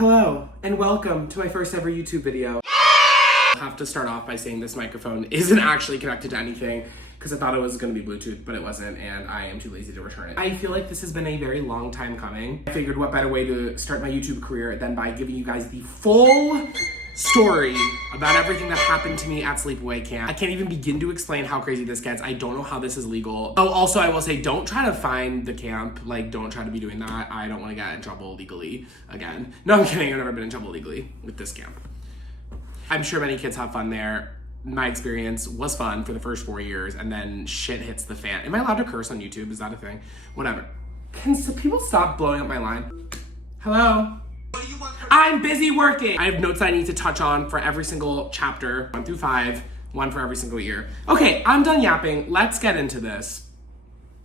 Hello, and welcome to my first ever YouTube video. I have to start off by saying this microphone isn't actually connected to anything because I thought it was going to be Bluetooth, but it wasn't, and I am too lazy to return it. I feel like this has been a very long time coming. I figured what better way to start my YouTube career than by giving you guys the full story about everything that happened to me at sleepaway camp. I can't even begin to explain how crazy this gets. I don't know how this is legal. Oh, also I will say, don't try to find the camp. Like, don't try to be doing that. I don't want to get in trouble legally again. No, I'm kidding. I've never been in trouble legally with this camp. I'm sure many kids have fun there. My experience was fun for the first 4 years, and then shit hits the fan. Am I allowed to curse on YouTube? Is that a thing? Whatever. Can people stop blowing up my line? Hello? I'm busy working. I have notes I need to touch on for every single chapter, 1 through 5, one for every single year. Okay, I'm done yapping. Let's get into this,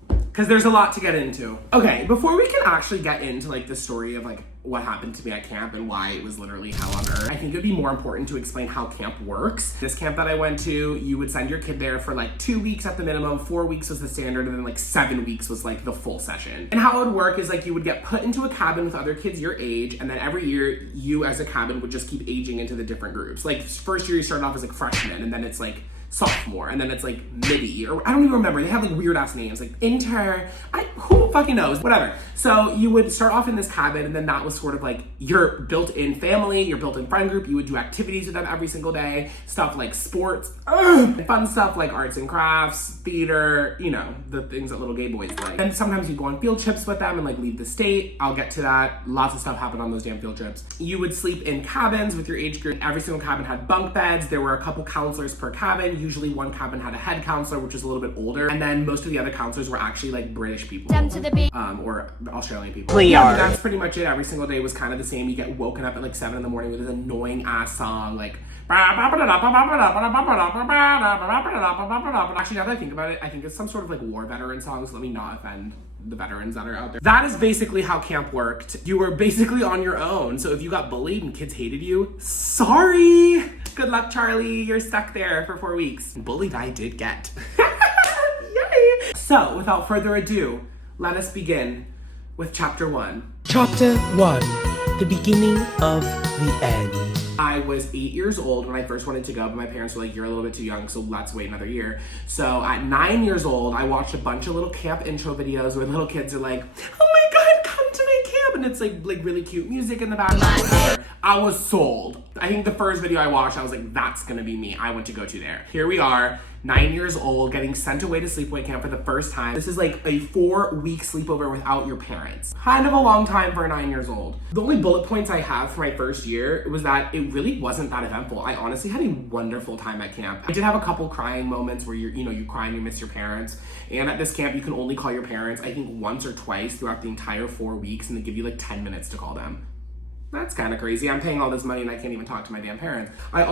because there's a lot to get into. Okay, before we can actually get into like the story of like what happened to me at camp and why it was literally hell on earth, I think it'd be more important to explain how camp works. This camp that I went to, you would send your kid there for like 2 weeks at the minimum, 4 weeks was the standard, and then like 7 weeks was like the full session. And how it would work is like you would get put into a cabin with other kids your age, and then every year you as a cabin would just keep aging into the different groups. Like first year you start off as like freshman, and then it's like sophomore, and then it's like midi, or I don't even remember. They have like weird ass names, like inter, who fucking knows, whatever. So you would start off in this cabin, and then that was sort of like your built-in family, your built-in friend group. You would do activities with them every single day, stuff like sports, fun stuff like arts and crafts, theater, you know, the things that little gay boys like. And sometimes you go on field trips with them and like leave the state. I'll get to that. Lots of stuff happened on those damn field trips. You would sleep in cabins with your age group. Every single cabin had bunk beds. There were a couple counselors per cabin. Usually one cabin had a head counselor, which was a little bit older, and then most of the other counselors were actually like British people, or Australian people. Yeah, that's pretty much it. Every single day was kind of the same. You get woken up at like 7 in the morning with this annoying ass song, like actually, now that I think about it, I think it's some sort of like war veteran song, so let me not offend the veterans that are out there. That is basically how camp worked. You were basically on your own, so if you got bullied and kids hated you, sorry! Good luck, Charlie. You're stuck there for 4 weeks. Bullied I did get. Yay! So, without further ado, let us begin with chapter 1. Chapter 1. The beginning of the end. I was 8 years old when I first wanted to go, but my parents were like, you're a little bit too young, so let's wait another year. So at 9 years old, I watched a bunch of little camp intro videos where little kids are like, oh my God, come to my camp. And it's like really cute music in the background, whatever. I was sold. I think the first video I watched, I was like, that's gonna be me. I want to go to there. Here we are, 9 years old, getting sent away to sleepaway camp for the first time. This is like a 4-week sleepover without your parents. Kind of a long time for 9 years old. The only bullet points I have for my first year was that it really wasn't that eventful. I honestly had a wonderful time at camp. I did have a couple crying moments where you cry and you miss your parents. And at this camp, you can only call your parents, I think once or twice throughout the entire 4 weeks, and they give you like 10 minutes to call them. That's kind of crazy. I'm paying all this money and I can't even talk to my damn parents. I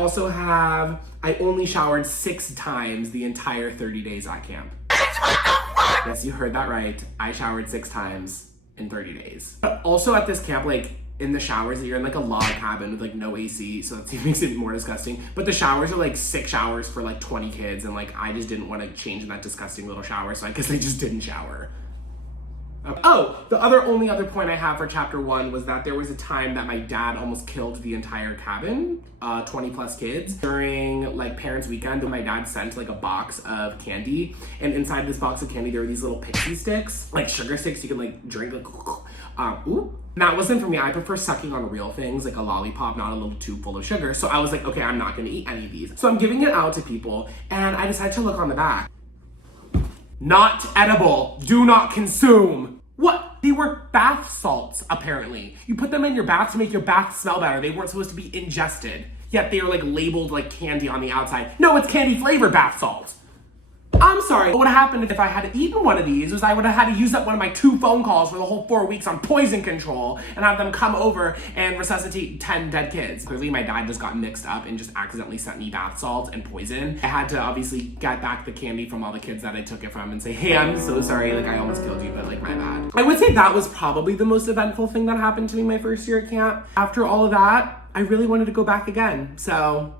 only showered 6 times the entire 30 days at camp. Yes, you heard that right. I showered 6 times in 30 days. But also at this camp, like in the showers, you're in like a log cabin with like no AC, so that makes it more disgusting. But the showers are like 6 showers for like 20 kids, and like I just didn't want to change in that disgusting little shower, so I guess I just didn't shower. Oh, the only other point I have for chapter 1 was that there was a time that my dad almost killed the entire cabin, 20 plus kids. During like parents' weekend, my dad sent like a box of candy, and inside this box of candy there were these little pixie sticks, like sugar sticks you can like drink, like ooh. That wasn't for me. I prefer sucking on real things, like a lollipop, not a little tube full of sugar. So I was like, okay, I'm not gonna eat any of these. So I'm giving it out to people, and I decided to look on the back. Not edible. Do not consume. What? They were bath salts, apparently. You put them in your bath to make your bath smell better. They weren't supposed to be ingested. Yet they were like labeled like candy on the outside. No, it's candy flavored bath salts. I'm sorry. What would have happened if I had eaten one of these was I would have had to use up one of my 2 phone calls for the whole 4 weeks on poison control and have them come over and resuscitate 10 dead kids. Clearly my dad just got mixed up and just accidentally sent me bath salts and poison. I had to obviously get back the candy from all the kids that I took it from and say, hey, I'm so sorry, like I almost killed you, but like my bad. I would say that was probably the most eventful thing that happened to me my first year at camp. After all of that, I really wanted to go back again. So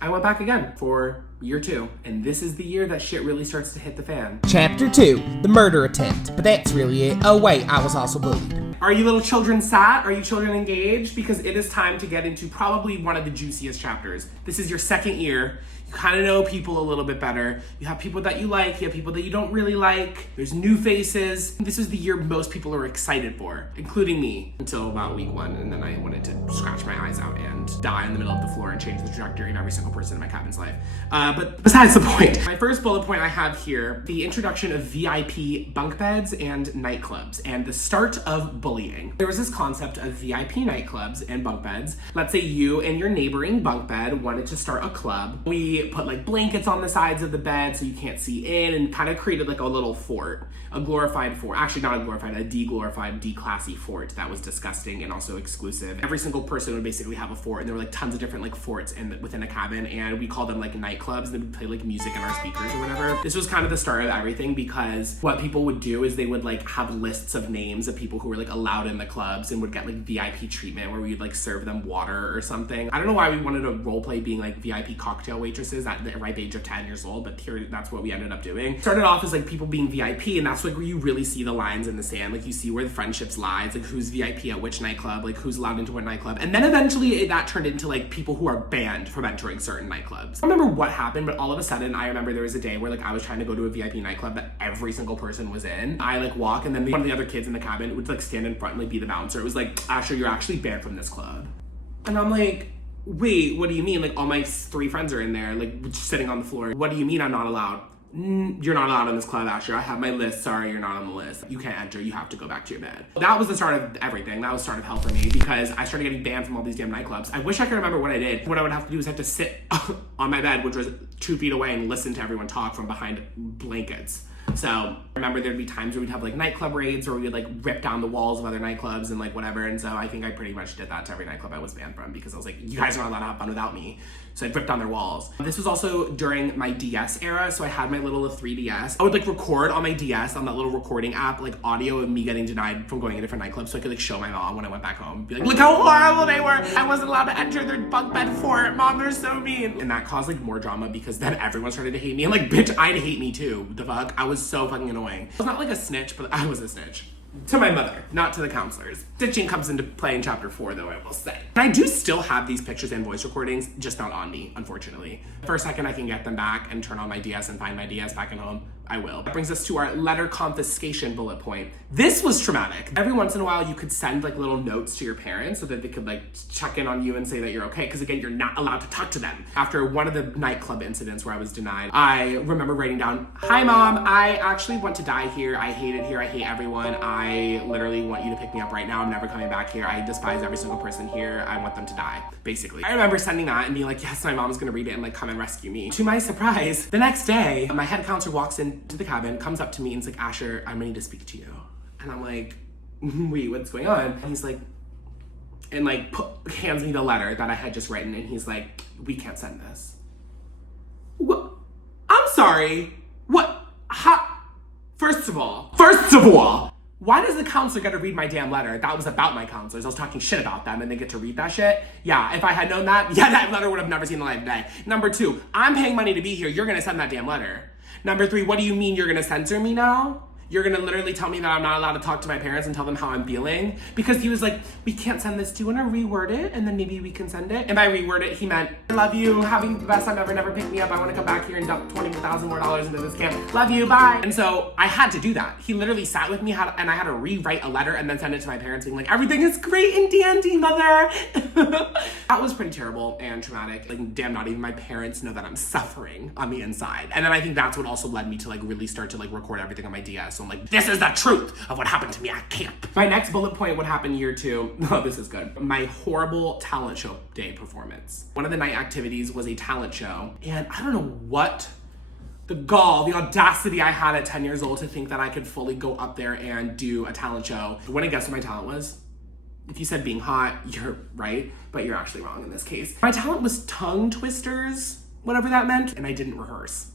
I went back again for year 2, and this is the year that shit really starts to hit the fan. Chapter 2. The murder attempt. But that's really it. Oh wait, I was also bullied. Are you little children sat? Are you children engaged? Because it is time to get into probably one of the juiciest chapters. This is your second year. You kind of know people a little bit better. You have people that you like, you have people that you don't really like. There's new faces. This is the year most people are excited for, including me, until about week 1, and then I wanted to scratch my eyes out and die in the middle of the floor and change the trajectory of every single person in my cabin's life. But besides the point, my first bullet point I have here, the introduction of VIP bunk beds and nightclubs, and the start of bullying. There was this concept of VIP nightclubs and bunk beds. Let's say you and your neighboring bunk bed wanted to start a club. We put like blankets on the sides of the bed so you can't see in, and kind of created like a little fort, a glorified fort. Actually, not a glorified, a de-glorified, de-classy fort that was disgusting and also exclusive. Every single person would basically have a fort, and there were like tons of different like forts within a cabin, and we called them like nightclubs, and we'd play like music in our speakers or whatever. This was kind of the start of everything, because what people would do is they would like have lists of names of people who were like allowed in the clubs and would get like VIP treatment where we'd like serve them water or something. I don't know why we wanted to role play being like VIP cocktail waitresses at the ripe age of 10 years old, but here that's what we ended up doing. Started off as like people being VIP, and that's like where you really see the lines in the sand. Like you see where the friendships lies, like who's VIP at which nightclub, like who's allowed into what nightclub. And then eventually that turned into like people who are banned from entering certain nightclubs. I don't remember what happened, but all of a sudden I remember there was a day where like I was trying to go to a VIP nightclub that every single person was in. I like walk, and then one of the other kids in the cabin would like stand in front and like be the bouncer. It was like, Asher, you're actually banned from this club. And I'm like, wait, what do you mean? Like all my 3 friends are in there, like just sitting on the floor. What do you mean I'm not allowed? You're not allowed in this club, Asher. I have my list. Sorry, you're not on the list. You can't enter. You have to go back to your bed. That was the start of everything. That was the start of hell for me, because I started getting banned from all these damn nightclubs. I wish I could remember what I did. What I would have to do is have to sit on my bed, which was 2 feet away, and listen to everyone talk from behind blankets. So I remember there'd be times where we'd have like nightclub raids, or we would like rip down the walls of other nightclubs and like whatever. And so I think I pretty much did that to every nightclub I was banned from, because I was like, you guys are not allowed to have fun without me. So I'd rip down their walls. This was also during my DS era. So I had my little 3DS. I would like record on my DS on that little recording app, like audio of me getting denied from going to different nightclubs, so I could like show my mom when I went back home. Be like, look how horrible they were. I wasn't allowed to enter their bunk bed fort. Mom, they're so mean. And that caused like more drama, because then everyone started to hate me. And like, bitch, I'd hate me too. The fuck? I was so fucking annoying. I was not like a snitch, but I was a snitch. To my mother, not to the counselors. Stitching comes into play in chapter 4, though, I will say. And I do still have these pictures and voice recordings, just not on me, unfortunately. For a second I can get them back and turn on my DS and find my DS back at home, I will. That brings us to our letter confiscation bullet point. This was traumatic. Every once in a while you could send like little notes to your parents so that they could like check in on you and say that you're okay, because again, you're not allowed to talk to them. After one of the nightclub incidents where I was denied, I remember writing down, hi mom, I actually want to die here. I hate it here. I hate everyone. I literally want you to pick me up right now. I'm never coming back here. I despise every single person here. I want them to die, basically. I remember sending that and being like, yes, my mom's gonna read it and like come and rescue me. To my surprise, the next day, my head counselor walks into the cabin, comes up to me and is like, Asher, I'm gonna need to speak to you. And I'm like, wait, what's going on? And he's like, and like hands me the letter that I had just written, and he's like, we can't send this. What? I'm sorry. What? How? First of all, why does the counselor get to read my damn letter? That was about my counselors. I was talking shit about them and they get to read that shit? Yeah, if I had known that, yeah, that letter would have never seen the light of day. Number 2, I'm paying money to be here. You're gonna send that damn letter. Number 3, what do you mean you're gonna censor me now? You're gonna literally tell me that I'm not allowed to talk to my parents and tell them how I'm feeling? Because he was like, we can't send this. Do you wanna reword it? And then maybe we can send it. And by reword it, he meant, I love you, having the best time ever, never pick me up. I wanna come back here and dump $20,000 more into this camp. Love you, bye. And so I had to do that. He literally sat with me and I had to rewrite a letter and then send it to my parents being like, everything is great and dandy, mother. That was pretty terrible and traumatic. Like, damn, not even my parents know that I'm suffering on the inside. And then I think that's what also led me to like really start to like record everything on my DS. So I'm like, this is the truth of what happened to me at camp. My next bullet point, what happened year 2. Oh, this is good. My horrible talent show day performance. One of the night activities was a talent show. And I don't know what the gall, the audacity I had at 10 years old to think that I could fully go up there and do a talent show. You wanna guess what my talent was? If you said being hot, you're right, but you're actually wrong in this case. My talent was tongue twisters, whatever that meant, and I didn't rehearse.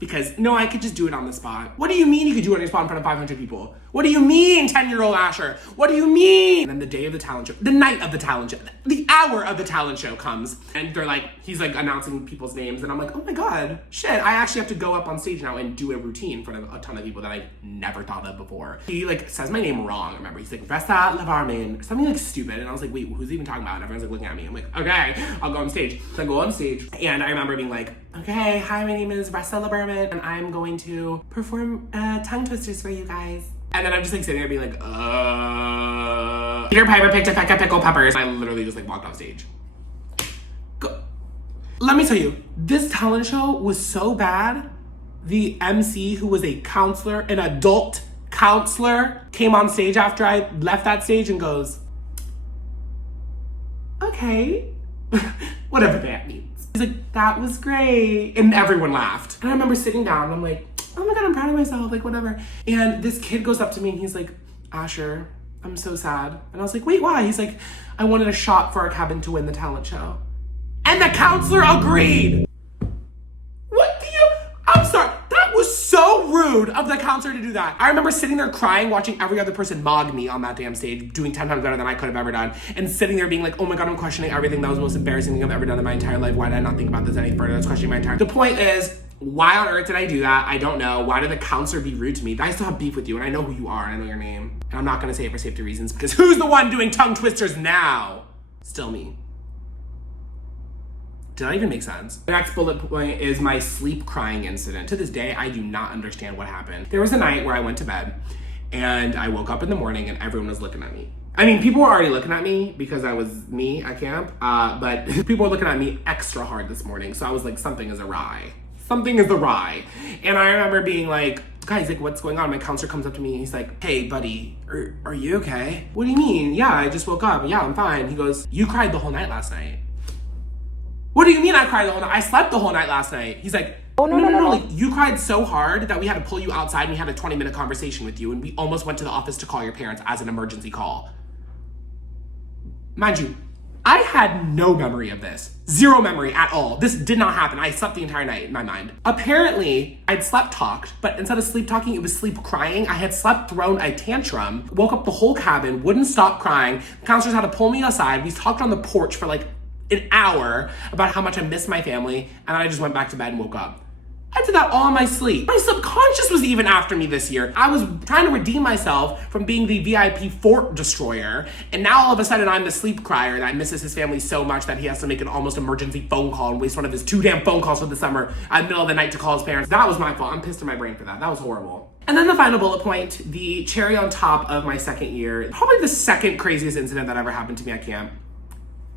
Because, no, I could just do it on the spot. What do you mean you could do it on your spot in front of 500 people? What do you mean, 10-year-old Asher? What do you mean? And then the day of the talent show, the night of the talent show, the hour of the talent show comes, and they're like, he's like announcing people's names, and I'm like, oh my god, shit, I actually have to go up on stage now and do a routine in front of a ton of people that I've never thought of before. He like says my name wrong, remember, he's like, Vesta Lavarman, something like stupid, and I was like, wait, who's he even talking about? And everyone's like looking at me, I'm like, okay, I'll go on stage. So I go on stage, and I remember being like, okay, hi, my name is Vesta Lavarman, and I'm going to perform tongue twisters for you guys. And then I'm just like sitting there being like, Peter Piper picked a peck of pickled peppers. I literally just like walked off stage. Go. Let me tell you, this talent show was so bad. The MC, who was a counselor, an adult counselor, came on stage after I left that stage and goes, okay, whatever that means. He's like, that was great. And everyone laughed. And I remember sitting down and I'm like, oh my god, I'm proud of myself, like whatever. And this kid goes up to me and he's like, Asher, I'm so sad. And I was like, wait, why? He's like, I wanted a shot for our cabin to win the talent show. And the counselor agreed. What do you, I'm sorry, that was so rude of the counselor to do that. I remember sitting there crying, watching every other person mog me on that damn stage, doing 10 times better than I could have ever done, and sitting there being like, oh my god, I'm questioning everything. That was the most embarrassing thing I've ever done in my entire life. Why did I not think about this any further? I was questioning my entire, the point is, why on earth did I do that? I don't know. Why did the counselor be rude to me? I still have beef with you, and I know who you are, and I know your name. And I'm not gonna say it for safety reasons, because who's the one doing tongue twisters now? Still me. Did that even make sense? The next bullet point is my sleep crying incident. To this day, I do not understand what happened. There was a night where I went to bed, and I woke up in the morning, and everyone was looking at me. I mean, people were already looking at me because I was me at camp, but people were looking at me extra hard this morning, so I was like, something is awry. Something is awry. And I remember being like, guys, like, what's going on? My counselor comes up to me and he's like, hey, buddy, are you okay? What do you mean? Yeah, I just woke up. Yeah, I'm fine. He goes, you cried the whole night last night. What do you mean I cried the whole night? I slept the whole night last night. He's like, oh, no. Like, you cried so hard that we had to pull you outside and we had a 20-minute conversation with you and we almost went to the office to call your parents as an emergency call. Mind you, I had no memory of this. Zero memory at all. This did not happen. I slept the entire night in my mind. Apparently, I'd slept talked, but instead of sleep talking, it was sleep crying. I had slept thrown a tantrum, woke up the whole cabin, wouldn't stop crying. The counselors had to pull me aside. We talked on the porch for like an hour about how much I missed my family, and then I just went back to bed and woke up. I did that all in my sleep. My subconscious was even after me this year. I was trying to redeem myself from being the VIP fort destroyer, and now all of a sudden I'm the sleep crier that misses his family so much that he has to make an almost emergency phone call and waste one of his 2 damn phone calls for the summer at the middle of the night to call his parents. That was my fault. I'm pissed in my brain for that. That was horrible. And then the final bullet point, the cherry on top of my second year, probably the second craziest incident that ever happened to me at camp.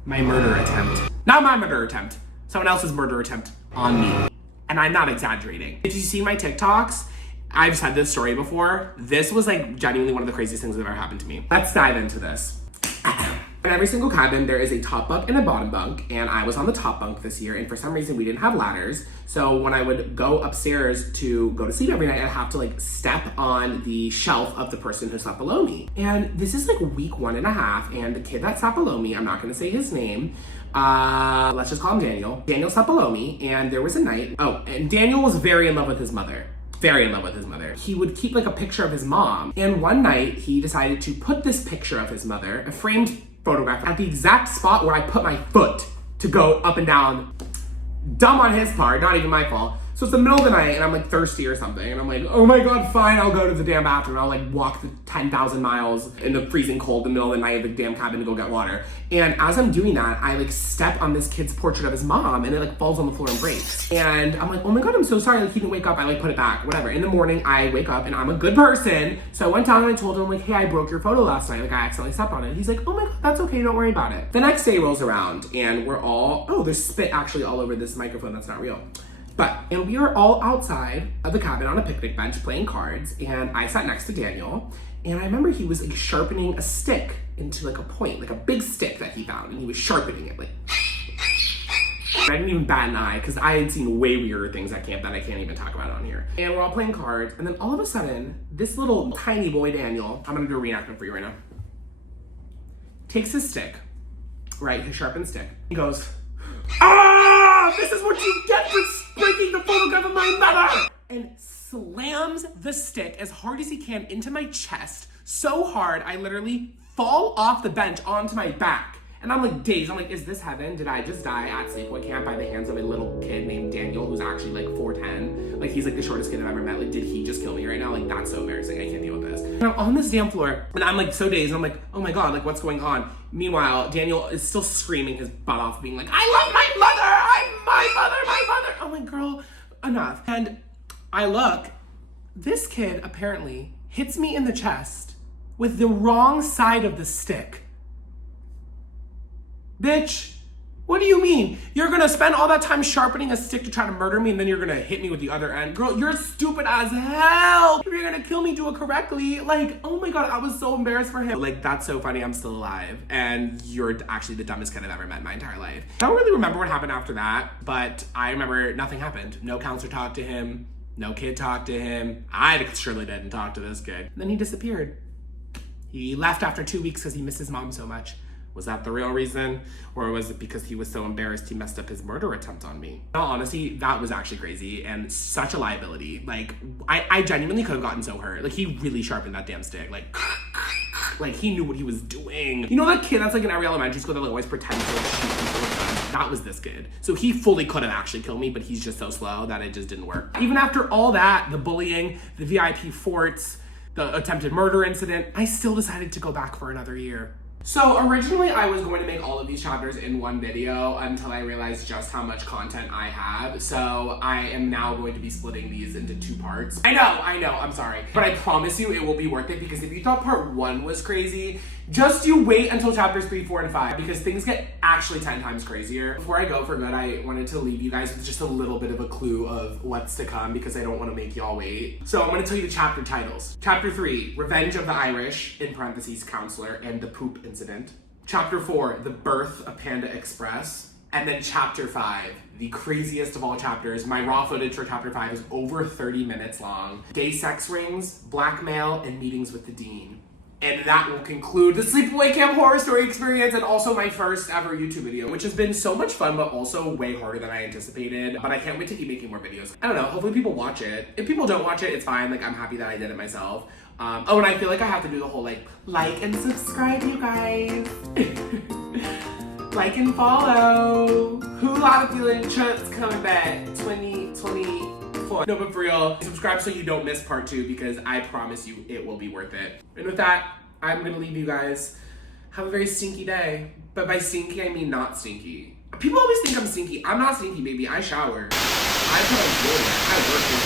My murder attempt. Not my murder attempt. Someone else's murder attempt on me. And I'm not exaggerating. If you see my TikToks, I've said this story before. This was like genuinely one of the craziest things that ever happened to me. Let's dive into this. In every single cabin, there is a top bunk and a bottom bunk, and I was on the top bunk this year, and for some reason we didn't have ladders, so when I would go upstairs to go to sleep every night, I'd have to like step on the shelf of the person who slept below me. And this is like week 1.5, and the kid that sat below me, I'm not gonna say his name, let's just call him Daniel. Daniel sat below me, and there was a night, and Daniel was very in love with his mother. Very in love with his mother. He would keep like a picture of his mom, and one night he decided to put this picture of his mother, a framed photograph, at the exact spot where I put my foot to go up and down. Dumb on his part, not even my fault. So it's the middle of the night and I'm like thirsty or something, and I'm like, oh my god, fine, I'll go to the damn bathroom. I'll like walk the 10,000 miles in the freezing cold in the middle of the night of the damn cabin to go get water. And as I'm doing that, I like step on this kid's portrait of his mom, and it like falls on the floor and breaks. And I'm like, oh my god, I'm so sorry, like he didn't wake up. I like put it back, whatever. In the morning, I wake up and I'm a good person. So I went down and I told him like, hey, I broke your photo last night. Like I accidentally stepped on it. He's like, oh my god, that's okay, don't worry about it. The next day rolls around and we're all, there's spit actually all over this microphone that's not real. And we are all outside of the cabin on a picnic bench playing cards, and I sat next to Daniel, and I remember he was like sharpening a stick into like a point, like a big stick that he found, and he was sharpening it like. I didn't even bat an eye because I had seen way weirder things at camp that I can't even talk about on here. And we're all playing cards, and then all of a sudden, this little tiny boy Daniel, I'm gonna do a reenactment for you right now, takes his stick, right, his sharpened stick, he goes, ah, this is what you get for breaking the photograph of my mother! And slams the stick as hard as he can into my chest, so hard I literally fall off the bench onto my back. And I'm like dazed. I'm like, is this heaven? Did I just die at sleepaway camp by the hands of a little kid named Daniel who's actually like 4'10"? Like he's like the shortest kid I've ever met. Like did he just kill me right now? Like that's so embarrassing. I can't deal with this. And I'm on this damn floor and I'm like so dazed. And I'm like, oh my God, like what's going on? Meanwhile, Daniel is still screaming his butt off being like, I love my mother. I'm my mother, my mother. I'm like, girl, enough. And I look, this kid apparently hits me in the chest with the wrong side of the stick. Bitch, what do you mean? You're gonna spend all that time sharpening a stick to try to murder me and then you're gonna hit me with the other end? Girl, you're stupid as hell. If you're gonna kill me, do it correctly. Like, oh my God, I was so embarrassed for him. Like, that's so funny, I'm still alive. And you're actually the dumbest kid I've ever met in my entire life. I don't really remember what happened after that, but I remember nothing happened. No counselor talked to him. No kid talked to him. I surely didn't talk to this kid. And then he disappeared. He left after 2 weeks because he missed his mom so much. Was that the real reason? Or was it because he was so embarrassed he messed up his murder attempt on me? In all honesty, that was actually crazy and such a liability. Like, I genuinely could have gotten so hurt. Like, he really sharpened that damn stick. Like he knew what he was doing. You know that kid that's like in every elementary school that like always pretends to like shoot people with guns? That was this kid. So he fully could have actually killed me, but he's just so slow that it just didn't work. Even after all that, the bullying, the VIP forts, the attempted murder incident, I still decided to go back for another year. So originally I was going to make all of these chapters in one video until I realized just how much content I have. So I am now going to be splitting these into 2 parts. I know, I'm sorry. But I promise you it will be worth it because if you thought part 1 was crazy, just you wait until chapters 3, 4, and 5 because things get actually 10 times crazier. Before I go for good, I wanted to leave you guys with just a little bit of a clue of what's to come because I don't want to make y'all wait. So I'm going to tell you the chapter titles. Chapter 3, Revenge of the Irish, in parentheses, Counselor, and the Poop Incident. Chapter 4, The Birth of Panda Express. And then Chapter 5, the craziest of all chapters. My raw footage for Chapter 5 is over 30 minutes long. Gay sex rings, blackmail, and meetings with the dean. And that will conclude the sleepaway camp horror story experience and also my first ever YouTube video, which has been so much fun, but also way harder than I anticipated. But I can't wait to keep making more videos. I don't know, hopefully people watch it. If people don't watch it, it's fine. Like, I'm happy that I did it myself. Oh, and I feel like I have to do the whole like and subscribe, you guys. Like and follow. Who lot of feeling Chunt's coming back 2024. No, but for real, subscribe so you don't miss part 2 because I promise you it will be worth it. And with that, I'm gonna leave you guys. Have a very stinky day. But by stinky, I mean not stinky. People always think I'm stinky. I'm not stinky, baby. I shower. I put on deodorant. I work with